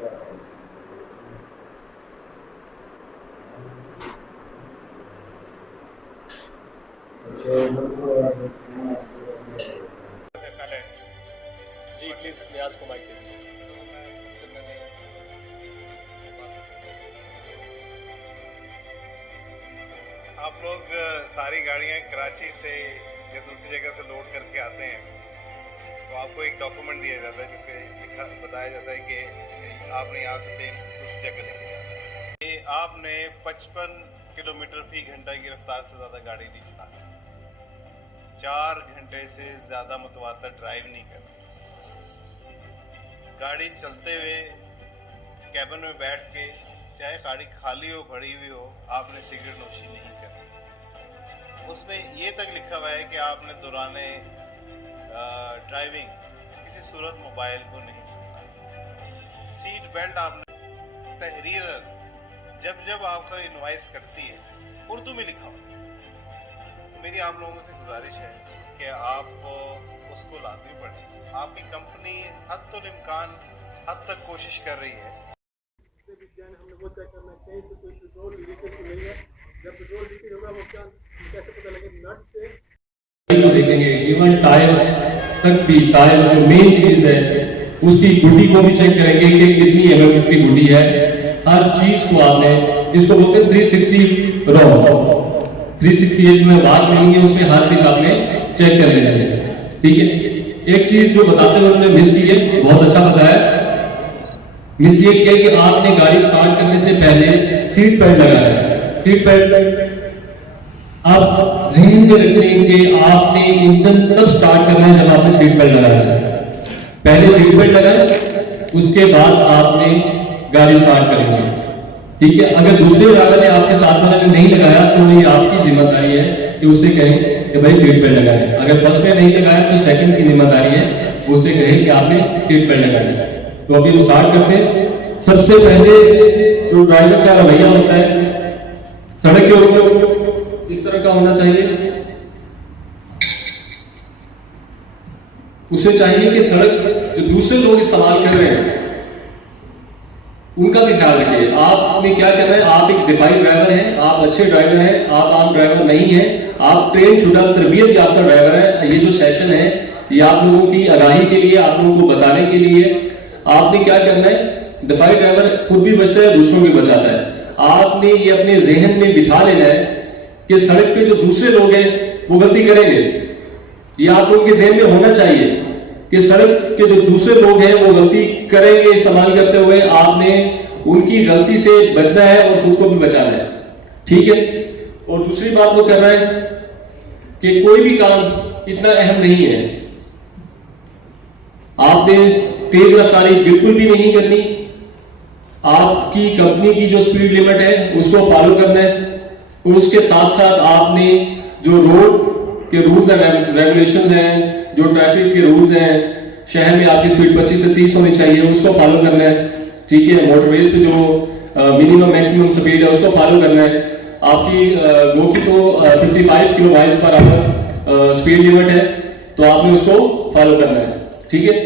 जी please न्याज को mic दीजिए। आप लोग सारी गाड़ियां कराची से या दूसरी जगह से लोड करके आते हैं तो आपको एक डॉक्यूमेंट दिया जाता है जिसमें बताया जाता है कि आपने यहाँ से तेल दूसरी जगह लेके जाना है। ये आपने 55 किलोमीटर फी घंटा की रफ्तार से ज़्यादा गाड़ी नहीं चलानी, 4 घंटे से ज़्यादा मुतवातर ड्राइव नहीं करनी, गाड़ी चलते हुए कैबिन में बैठ के चाहे गाड़ी खाली हो भरी हुई हो आपने सिगरेट नोशी नहीं करनी। उसमें ये तक लिखा हुआ है कि आपने दौराने ड्राइविंग किसी सूरत मोबाइल को नहीं सुनना। सीट बेल्ट आपने तहरीर जब जब आपका इनवाइस करती है उर्दू में लिखा हो। तो मेरी आप लोगों से गुजारिश है कि आप उसको लाजमी पढ़ें। आपकी कंपनी हद इम्कान हद तक कोशिश कर रही है। हमने वो चेक करना कहीं से कोई पेट्रोल लीकेज तो नहीं है। जब पेट्रोल लीकेज होगा वो क्या कैसे पता लगे? नट से देखेंगे, इवन टायर्स तक भी, टायर्स जो मेन चीज है उसकी गुड्डी को भी चेक करेंगे कि कितनी एमएम उसकी गुड्डी है। हर चीज को आपने, इसको बोलते हैं 360 राउंड, 368 में बात लेंगे, उसमें हर चीज आपने चेक कर लेनी है। ठीक है। एक चीज जो बताते हुए उन्होंने मिस की है, बहुत अच्छा बताया। मिस ये किया कि आपने गाड़ी स्टार्ट करने से पहले सीट बेल्ट लगाना है। सीट बेल्ट आप ज़हन में रखें कि आपने इंजन तब स्टार्ट करना है जब आपने सीट बेल्ट लगाया है। पहले सीट बेल्ट लगाए, उसके बाद आपने गाड़ी स्टार्ट करेंगे। ठीक है। अगर दूसरे ड्राइवर ने आपके साथ वाले ने नहीं लगाया तो ये आपकी जिम्मेदारी है कि उससे कहें कि भाई सीट बेल्ट लगाए। अगर फर्स्ट में नहीं लगाया तो सेकंड की जिम्मेदारी है, उससे कहें कि आपने सीट बेल्ट लगाया। तो अभी हम स्टार्ट करते हैं। सबसे पहले जो ड्राइवर का रवैया होता है सड़क के ऊपर इस तरह का होना चाहिए। उसे चाहिए कि सड़क जो दूसरे लोग इस्तेमाल कर रहे हैं उनका भी ख्याल रखिए। आपने क्या करना है, आप एक दिफाई ड्राइवर हैं, आप अच्छे ड्राइवर हैं, आप आम ड्राइवर नहीं हैं, आप ट्रेन शुदा तरबियत याफ्ता ड्राइवर हैं। ये जो सेशन है ये आप लोगों की आगाही के लिए, आप लोगों को बताने के लिए। आपने क्या करना है, दिफाई ड्राइवर खुद भी बचता है, दूसरों भी बचाता है। आपने ये अपने जहन में बिठा लेना है कि सड़क पे जो दूसरे लोग हैं वो गलती करेंगे। ये आप लोगों के जहन में होना चाहिए कि सड़क के जो दूसरे लोग हैं वो गलती करेंगे इस्तेमाल करते हुए। आपने उनकी गलती से बचना है और खुद को भी बचाना है। ठीक है। और दूसरी बात वो कर रहा है कि कोई भी काम इतना अहम नहीं है, आपने तेज रफ्तारी बिल्कुल भी नहीं करनी। आपकी कंपनी की जो स्पीड लिमिट है उसको फॉलो करना है और उसके साथ साथ आपने जो रोड के रूल्स एंड रेगुलेशन हैं, जो ट्रैफिक के रूल्स हैं, शहर में आपकी स्पीड 25 से 30 होनी चाहिए, उसको फॉलो करना है। ठीक है। मोटरवेज पे जो मिनिमम मैक्सिमम स्पीड है उसको फॉलो करना है। आपकी गो की तो 55 kilo miles per hour speed limit है, तो आपने उसको फॉलो करना है। ठीक है।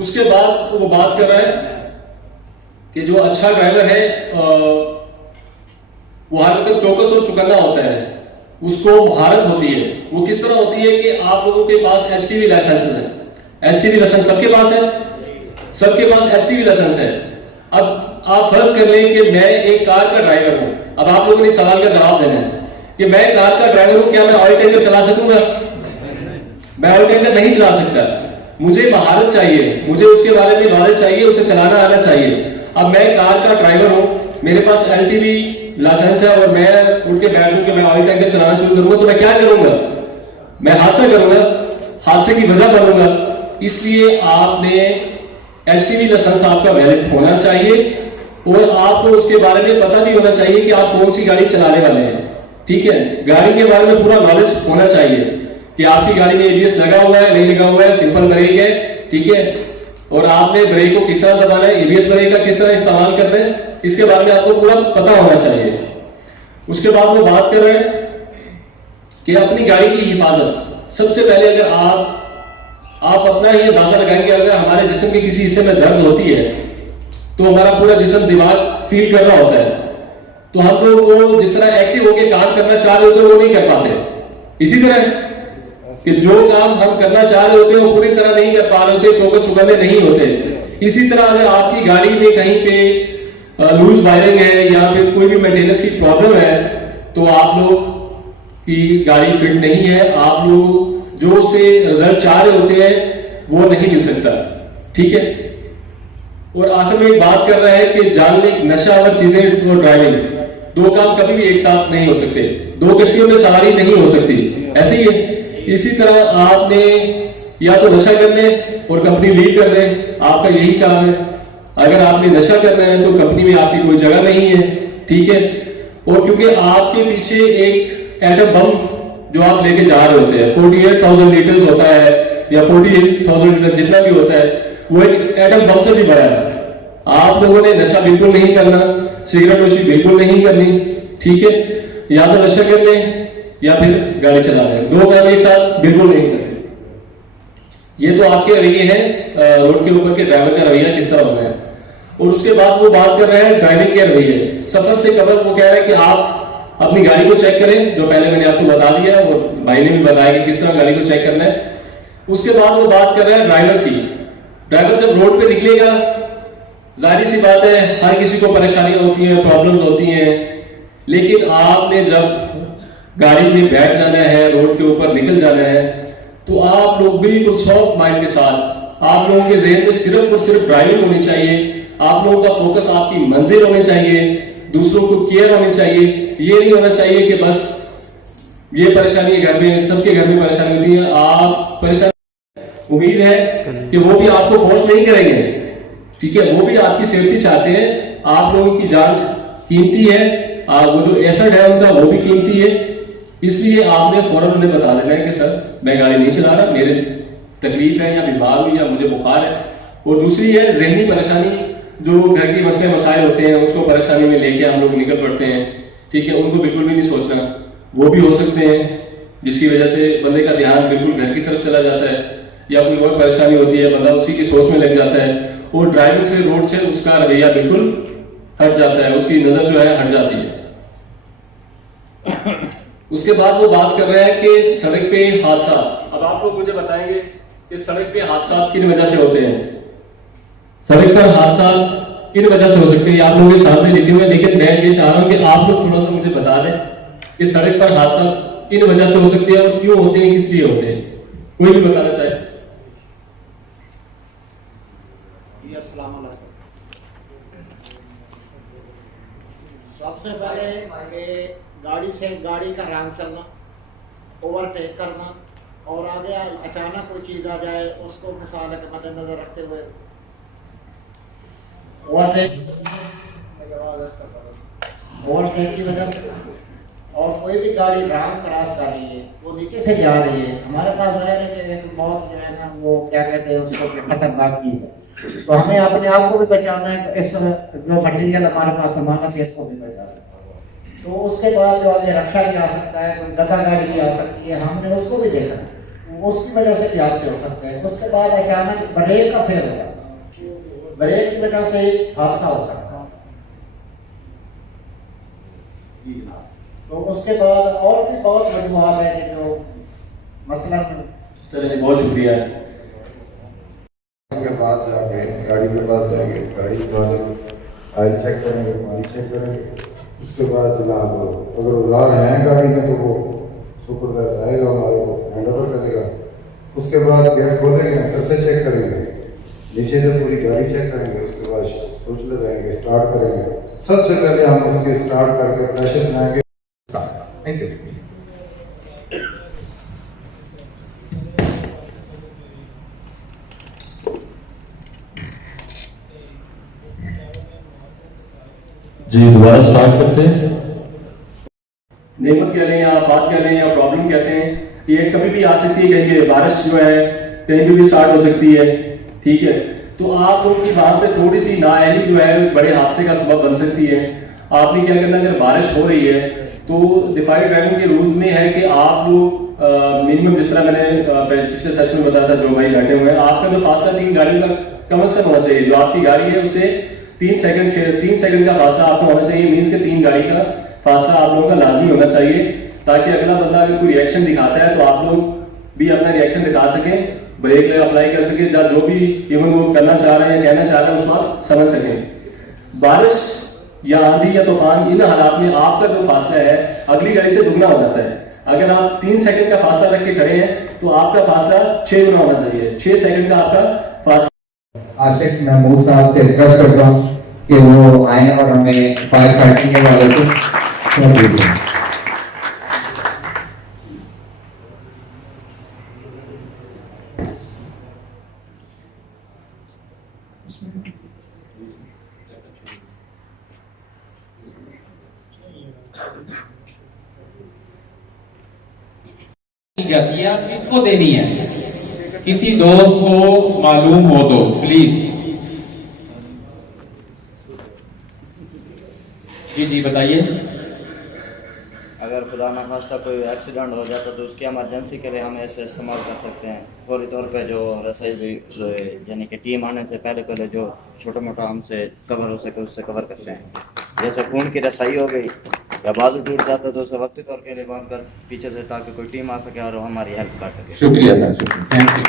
उसके बाद वो बात कर रहा है कि जो अच्छा ड्राइवर है वो हर वक्त चौकस और चौकन्ना होता है, उसको महारत होती है। वो किस तरह होती है कि आप लोगों के पास एचटीवी लाइसेंस है। एचटीवी लाइसेंस सबके पास है, सबके पास एचटीवी लाइसेंस है। अब आप फर्ज कर लें कि मैं एक कार का ड्राइवर हूं। अब आप लोगों ने सवाल का जवाब देना है कि मैं कार का ड्राइवर हूं, क्या मैं ऑयल टैंकर चला सकूंगा? मैं ऑयल टैंकर नहीं चला सकता। मुझे महारत चाहिए, मुझे उसके बारे में नॉलेज चाहिए, उसे चलाना आना चाहिए। अब मैं कार का ड्राइवर हूं, मेरे पास एलटीवी लाइसेंस है और मैं उठ के बैठूं कि मैं ऑयल टैंकर चलाना शुरू करूंगा, तो मैं क्या करूंगा? मैं हादसा करूंगा, हादसे की वजह बनूंगा। इसलिए आपने एचटीवी लाइसेंस आपका वैलिड होना चाहिए और आपको उसके बारे में पता भी होना चाहिए कि आप कौन सी गाड़ी चलाने वाले हैं। ठीक है। गाड़ी के बारे में पूरा नॉलेज होना चाहिए कि आपकी गाड़ी में एबीएस लगा हुआ है, नहीं लगा हुआ है, सिंपल ब्रेक है। ठीक है। और आपने ब्रेक को किस तरह दबाना है, एबीएस ब्रेक का किस तरह इस्तेमाल करना है, इसके बारे में आपको पूरा पता होना चाहिए। उसके बाद वो बात कर रहे हैं कि अपनी गाड़ी की हिफाजत। सबसे पहले अगर आप अपना ही अंदाजा लगाएंगे, अगर हमारे जिस्म के किसी हिस्से में दर्द होती है तो हमारा पूरा जिस्म दिमाग फील कर रहा होता है, तो हम लोग वो जिस तरह एक्टिव होकर काम करना चाह रहे होते हैं वो नहीं कर पाते। इसी तरह कि जो काम हम करना चाह रहे होते हैं वो पूरी तरह नहीं कर पा रहे होते, चौकस चुकन्ने नहीं होते। इसी तरह अगर आपकी गाड़ी में कहीं पे लूज वायरिंग है या फिर कोई भी मेंटेनेंस की प्रॉब्लम है तो आप लोग की गाड़ी फिट नहीं है, आप लोग जो से रिजल्ट चाह रहे होते हैं वो नहीं मिल सकता। ठीक है, और आखिर में एक बात कर रहा है कि जानने नशा और चीजें और ड्राइविंग, दो काम कभी भी एक साथ नहीं हो सकते, दो कश्तियों में सवारी नहीं हो सकती, ऐसे ही है। इसी तरह आपने या तो नशा कर ले और कंपनी लीव कर ले, आपका यही काम है। अगर आपने नशा करना है तो कंपनी में आपकी कोई जगह नहीं है। ठीक है, और क्योंकि आपके पीछे एक एटम बम जो आप लेके जा रहे होते हैं 48,000 लीटर होता है या 48,000 लीटर जितना भी होता है, वो एक एटम बम से भी बड़ा है। आप लोगों ने नशा बिल्कुल नहीं करना, सिगरेट नोशी बिल्कुल नहीं करनी। ठीक है, या तो नशा कर ले या फिर गाड़ी चला रहे, दो काम एक साथ बिल्कुल नहीं करते। ये तो आपके रवैये हैं, रोड के ऊपर के ड्राइवर का रवैया किस तरह होना है। और उसके बाद वो बात कर रहे हैं ड्राइविंग के रवैये। सफर से कबल वो कह रहे हैं कि आप अपनी गाड़ी को चेक करें, जो पहले मैंने आपको बता दिया, वो भाई ने भी बताया कि किस तरह गाड़ी को चेक करना है। उसके बाद वो बात कर रहे हैं ड्राइवर की। ड्राइवर जब रोड पे निकलेगा, जाहिर सी बात है हर किसी को परेशानियां होती हैं, प्रॉब्लम्स होती हैं, लेकिन आपने जब गाड़ी में बैठ जाना है, रोड के ऊपर निकल जाना है, तो आप लोग बिल्कुल सॉफ्ट माइंड के साथ, आप लोगों के जहन में सिर्फ और सिर्फ ड्राइविंग होनी चाहिए। आप लोगों का फोकस आपकी मंजिल होनी चाहिए, दूसरों को केयर होनी चाहिए। ये नहीं होना चाहिए कि बस ये परेशानी घर में, सबके घर में परेशानी होती है, आप परेशान, उम्मीद है कि वो भी आपको फोर्स नहीं करेंगे। ठीक है, वो भी आपकी सेफ्टी चाहते हैं, आप लोगों की जान कीमती है, वो जो एसेट है उनका वो भी कीमती है। इसलिए आपने फौरन उन्हें बता देना है कि सर मैं गाड़ी नहीं चला रहा, मेरे तकलीफ है या बीमार हूं या मुझे बुखार है। और दूसरी है जहनी परेशानी, जो घर की मसले मसाइल होते हैं उसको परेशानी में लेके हम लोग निकल पड़ते हैं। ठीक है, उनको बिल्कुल भी नहीं सोचना, वो भी हो सकते हैं जिसकी वजह से बंदे का ध्यान बिल्कुल घर की तरफ चला जाता है या कोई और परेशानी होती है, बंदा उसी की सोच में लग जाता है और ड्राइविंग से, रोड से उसका रवैया बिल्कुल हट जाता है, उसकी नजर जो है हट जाती है। उसके बाद वो बात कर रहे हैं कि सड़क पे हादसा। अब आप लोग मुझे बताएंगे कि सड़क पे हादसा किन वजह से होते हैं, सड़क पर हादसा किन वजह से हो सकते हैं, आप लोगों के सामने लिखे हुए। लेकिन मैं ये चाह रहा हूं कि आप लोग थोड़ा सा मुझे बता दें कि सड़क पर हादसा किन वजह से हो सकते हैं और क्यों होते हैं, किस लिए होते हैं, कोई भी बताना चाहे। सबसे पहले गाड़ी का रंग चलना, ओवरटेक करना और आगे अचानक कोई चीज आ जाए उसको मिसाल के मद्देनजर रखते हुए ओवरटेक की वजह से, और कोई भी गाड़ी रंग क्रॉस कर रही है, वो नीचे से जा रही है, हमारे पास एक बहुत जो है ना वो क्या कहते हैं उसको खतरनाक चीज है, तो हमें अपने आप को भी बचाना है। इस जो मटीरियल हमारे पास सामान है इसको भी बचाना है। तो उसके बाद जो आगे रक्षा भी आ सकता है, कोई गदा गाड़ी भी आ सकती है, हमने उसको भी देखा, तो उसकी वजह से भी हादसे हो सकते हैं। उसके बाद अचानक ब्रेक का फेल हो जाता है, ब्रेक की वजह से हादसा हो सकता है। तो उसके बाद और भी बहुत वजूहात है कि जो मसलन। चलिए बहुत शुक्रिया। उसके बाद जाके गाड़ी के पास जाएंगे, गाड़ी वाले ऑयल चेक करेंगे, पानी चेक करेंगे। उसके बाद जनाब अगर उधार हैं गाड़ी में तो वो सुपरवाइजर आएगा, हमारे को हैंड ओवर करेगा। उसके बाद गेट खोलेंगे, अंदर से चेक करेंगे, नीचे से पूरी गाड़ी चेक करेंगे। उसके बाद सोच लगाएंगे, स्टार्ट करेंगे। सबसे पहले हम उसके स्टार्ट करके प्रेशर बनाएंगे। Thank you. जी दोबारा स्टार्ट करते हैं। नेमत कह रहे हैं, आप बात कर रहे हैं या प्रॉब्लम कहते हैं, ये कभी भी आ सकती है, कहीं बारिश जो है कहीं भी स्टार्ट हो सकती है। ठीक है, तो आप लोगों की बात से थोड़ी सी नाअहली जो है बड़े हादसे का सबब बन सकती है। आपने क्या करना, अगर बारिश हो रही है तो दिफाई ड्राइविंग के रूल्स में है कि आप लोग मिनिमम, जिस तरह मैंने पिछले सेशन में बताया था, जो भाई बैठे हुए हैं, आपका जो फासला 3 गाड़ियों का कम से कम होना चाहिए। जो आपकी गाड़ी है उसे 3 सेकंड का फासला आपको होना चाहिए। मीन्स के 3 गाड़ी का फासला आप लोगों का लाजमी होना चाहिए, ताकि अगला बंदा अगर कोई रिएक्शन दिखाता है तो आप लोग भी अपना रिएक्शन दिखा सकें, ब्रेक अप्लाई कर सके, या जो भी इवन वो करना चाह रहे हैं, कहना चाह रहे हैं, उस वक्त समझ सकें। बारिश या आंधी या तूफान, इन हालात में आपका जो फासला है अगली गाड़ी से दुगना हो जाता है। अगर आप 3 सेकंड का फासला रख के खड़े हैं तो आपका फासला 6 गुना होना चाहिए। 6 सेकंड का आपका फासला। आशिक महमूद साहब से रिक्वेस्ट करता हूँ कि वो आए और हमें फायर फाइटिंग के बारे में दीजिए। जाती है, आप किसको देनी है? किसी दोस्त को मालूम हो तो प्लीज। जी बताइए। अगर खुदा न खास्ता कोई एक्सीडेंट हो जाता तो उसकी इमरजेंसी के लिए हम ऐसे इस्तेमाल कर सकते हैं। फौरी तौर पे जो रसाई यानी कि टीम आने से पहले जो छोटा मोटा हमसे कवर हो सके उससे कवर करते हैं। जैसे खून की रसाई हो गई या बाजू टूट जाता तो उसे वक्ती तौर के लिए बांध कर पीछे से, ताकि कोई टीम आ सके और हमारी हेल्प कर सके। शुक्रिया सर, थैंक यू।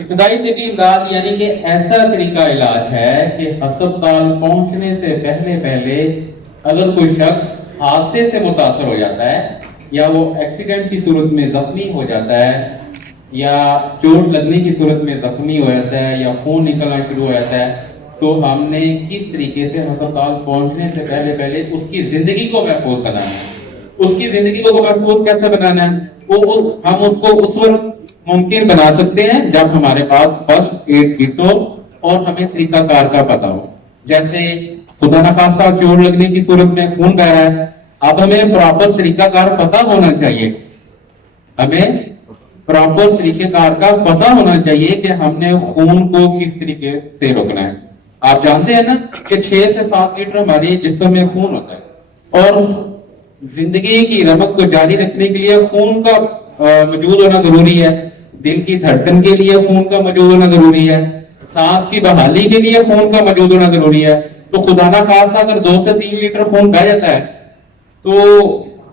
इब्तदाई तिब्बी इमदाद यानी कि ऐसा तरीका इलाज है कि अस्पताल पहुंचने से पहले अगर कोई शख्स हादसे से मुतासर हो जाता है या वो एक्सीडेंट की सूरत में जख्मी हो जाता है या चोट लगने की सूरत में जख्मी हो जाता है या खून निकलना शुरू हो जाता है, तो हमने किस तरीके से अस्पताल पहुंचने से पहले उसकी जिंदगी को महफूज करना है। उसकी जिंदगी को महफूज कैसे बनाना है? वो हम उसको उस वक्त मुमकिन बना सकते हैं जब हमारे पास फर्स्ट एड किट हो और हमें तरीकाकार का पता हो। जैसे खुदा न खास्ता चोट लगने की सूरत में खून बह रहा है, अब हमें प्रॉपर तरीकाकार पता होना चाहिए। हमें प्रॉपर तरीकेकार का पता होना चाहिए कि हमने खून को किस तरीके से रोकना है। आप जानते हैं ना कि 6 से 7 लीटर हमारे जिस्म में खून होता है और जिंदगी की रमक को जारी रखने के लिए खून का मौजूद होना जरूरी है। दिल की धड़कन के लिए खून का मौजूद होना जरूरी है। सांस की बहाली के लिए खून का मौजूद होना जरूरी है। तो खुदा ना खास्ता अगर 2 से 3 लीटर खून बह जाता है तो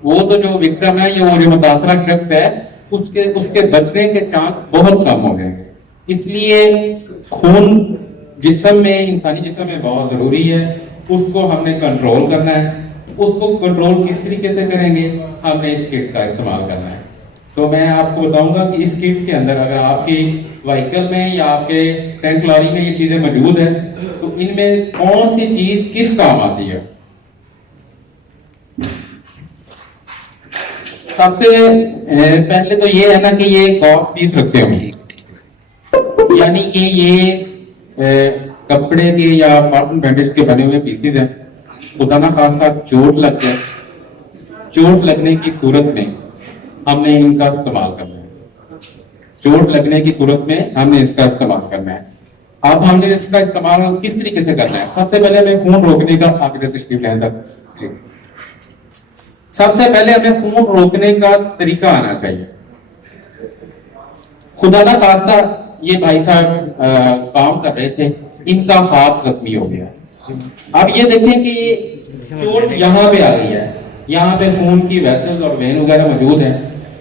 वो तो जो विक्टिम है या वो जो मुतासरा शख्स है उसके बचने के चांस बहुत कम हो गए। इसलिए खून जिस्म में, इंसानी जिस्म में बहुत जरूरी है। उसको हमने कंट्रोल करना है। उसको कंट्रोल किस तरीके से करेंगे? हमने इस किट का इस्तेमाल करना है। तो मैं आपको बताऊंगा कि इस किट के अंदर अगर आपकी व्हीकल में या आपके टैंक लॉरी में ये चीजें मौजूद है तो इनमें कौन सी चीज किस काम आती है। सबसे पहले तो ये है ना कि ये गॉस पीस रखे होंगे, यानी कि ये कपड़े के या कॉटन बैंडेज के बने हुए पीसेस हैं। खुदा ना खास्ता चोट लग जाए, चोट लगने की सूरत में हमने इनका इस्तेमाल करना है। चोट लगने की सूरत में हमने इसका इस्तेमाल करना है। अब हमने इसका इस्तेमाल किस तरीके से करना है? सबसे पहले हमें खून रोकने का आगे तशरीफ लें सर। सबसे पहले हमें खून रोकने का तरीका आना चाहिए। खुदा ना खास्ता ये भाई साहब काम कर रहे थे, इनका हाथ जख्मी हो गया। अब ये देखें कि चोट यहाँ पे आ गई है, यहाँ पे खून की वेसल्स और वेन वगैरह मौजूद है,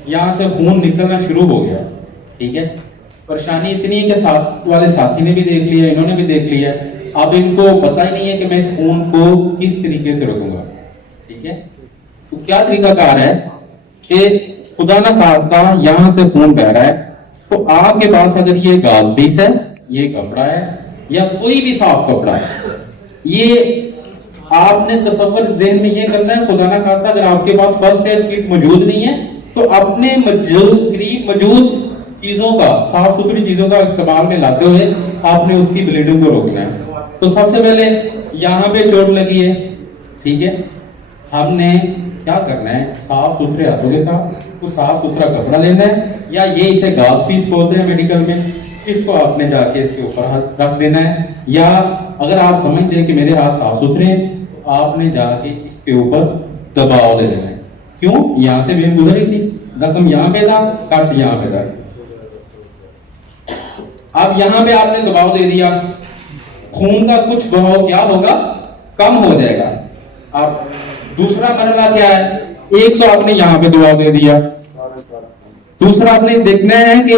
यहाँ से खून निकलना शुरू हो गया। ठीक है, परेशानी इतनी है कि साथ वाले साथी ने भी देख लिया, इन्होंने भी देख लिया। अब इनको पता ही नहीं है कि मैं इस खून को किस तरीके से रोकूंगा। ठीक है, तो क्या तरीकाकार है कि खुदा ना खास्ता यहाँ से खून बह रहा है तो आपके पास अगर ये गाज पीस है, ये कपड़ा है या कोई भी साफ कपड़ा है, ये आपने तसव्वुर ज़हन में ये करना है। खुदा ना खास्ता अगर आपके पास फर्स्ट एड किट मौजूद नहीं है तो अपने करीब मौजूद चीजों का, साफ सुथरी चीजों का इस्तेमाल में लाते हुए आपने उसकी ब्लीडिंग को रोकना है। तो सबसे पहले यहाँ पे चोट लगी है, ठीक है, हमने क्या करना है? साफ सुथरे हाथों के साथ वो साफ सुथरा कपड़ा लेना है, या ये इसे गाज पीस बोलते हैं मेडिकल में, इसको आपने जाके इसके ऊपर हाथ रख देना है। या अगर आप समझते हैं कि मेरे हाथ साफ सुथरे हैं तो आपने जाके इसके ऊपर दबाव दे देना है। क्यों? यहाँ से वेन गुजरी थी, जख्म यहाँ पे था, कट यहाँ पे था। अब यहाँ पे आपने दबाव दे दिया, खून का कुछ बहाव क्या होगा, कम हो जाएगा। अब दूसरा मरहला क्या है, एक तो आपने यहाँ पे दबाव दे दिया, दूसरा आपने देखना है कि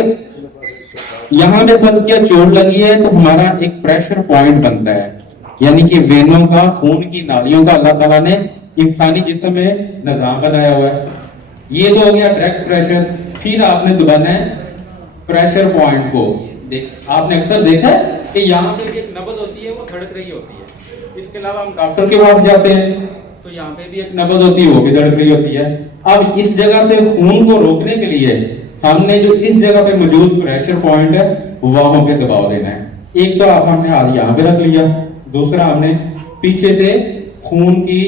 यहाँ पे फर्ज किया चोट लगी है तो हमारा एक प्रेशर पॉइंट बनता है, यानी कि वेनों का, खून की नालियों का अल्लाह ताला ने इंसानी जिस्म में निजाम बनाया हुआ है। ये तो हो गया डायरेक्ट प्रेशर। फिर आपने दबाना है प्रेशर पॉइंट को। आपने अक्सर देखा है कि यहाँ पे एक नब्ज होती है, वो धड़क रही होती है। इसके अलावा हम डॉक्टर के पास जाते हैं तो यहाँ पे भी एक नब्ज होती है, वो भी धड़क रही होती है। अब इस जगह से खून को रोकने के लिए हमने जो इस जगह पे मौजूद प्रेशर पॉइंट है वहां पे दबाव देना है। एक तो हमने हाथ यहाँ पे रख लिया, दूसरा हमने पीछे से खून की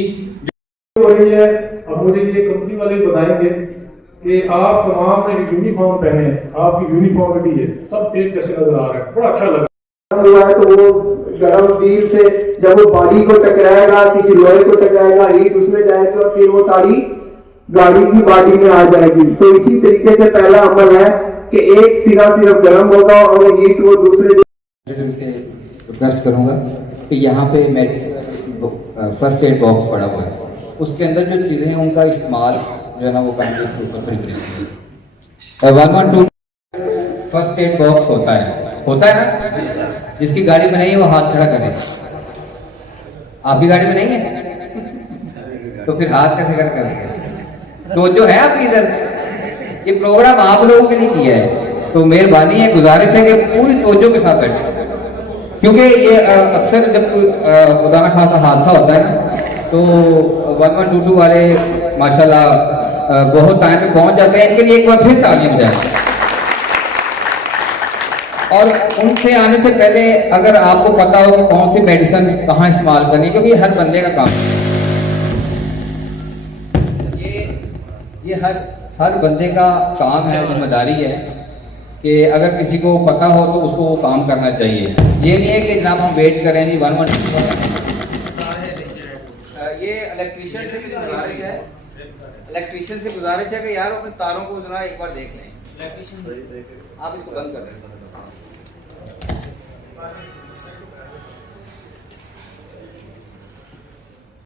हो रही है। अब मुझे ये कंपनी वाले बताएंगे कि आप तमाम ने यूनिफॉर्म पहने, आपकी यूनिफॉर्मिटी है, सब एक जैसे नजर आ रहा है, बड़ा अच्छा लगा हुआ है। तो वो गर्म व्हील से जब वो बॉडी को टकराएगा, किसी लोहे को टकराएगा, हीट उसमें जाएगी और फिर वो सारी गाड़ी की बॉडी में आ जाएगी। तो इसी तरीके से पहला अमल है कि एक सिरा सिर्फ गर्म होगा और वो हीट वो दूसरे। रिक्वेस्ट करूंगा कि यहाँ पे फर्स्ट एड बॉक्स पड़ा हुआ है, उसके अंदर जो चीज़ें हैं उनका इस्तेमाल जो है ना वो करने इसके ऊपर थोड़ी प्रेस 112 फर्स्ट एड बॉक्स होता है ना। जिसकी गाड़ी में नहीं है वो हाथ खड़ा करे। आपकी गाड़ी में नहीं है तो फिर हाथ कैसे खड़ा करेंगे? तो जो है आपकी इधर ये प्रोग्राम आप लोगों के लिए किया है, तो मेहरबानी है, गुजारिश है कि पूरी तवज्जो के साथ बैठे, क्योंकि ये अक्सर जब खुदा न खासा हादसा होता है ना तो 1122 वाले माशाल्लाह बहुत टाइम पे पहुंच जाते हैं। इनके लिए एक बार फिर तालीम जाए। और उनसे आने से पहले अगर आपको पता हो कि कौन सी मेडिसिन कहाँ इस्तेमाल करनी है, क्योंकि हर बंदे का काम ये हर बंदे का काम है, जिम्मेदारी है कि अगर किसी को पता हो तो उसको वो काम करना चाहिए। ये नहीं है कि जनाब हम वेट करें जी 112 ये इलेक्ट्रीशियन से भी गुजारिश है कि यार अपने तारों को जरा एक बार देख लें। आप इसको बंद कर दें।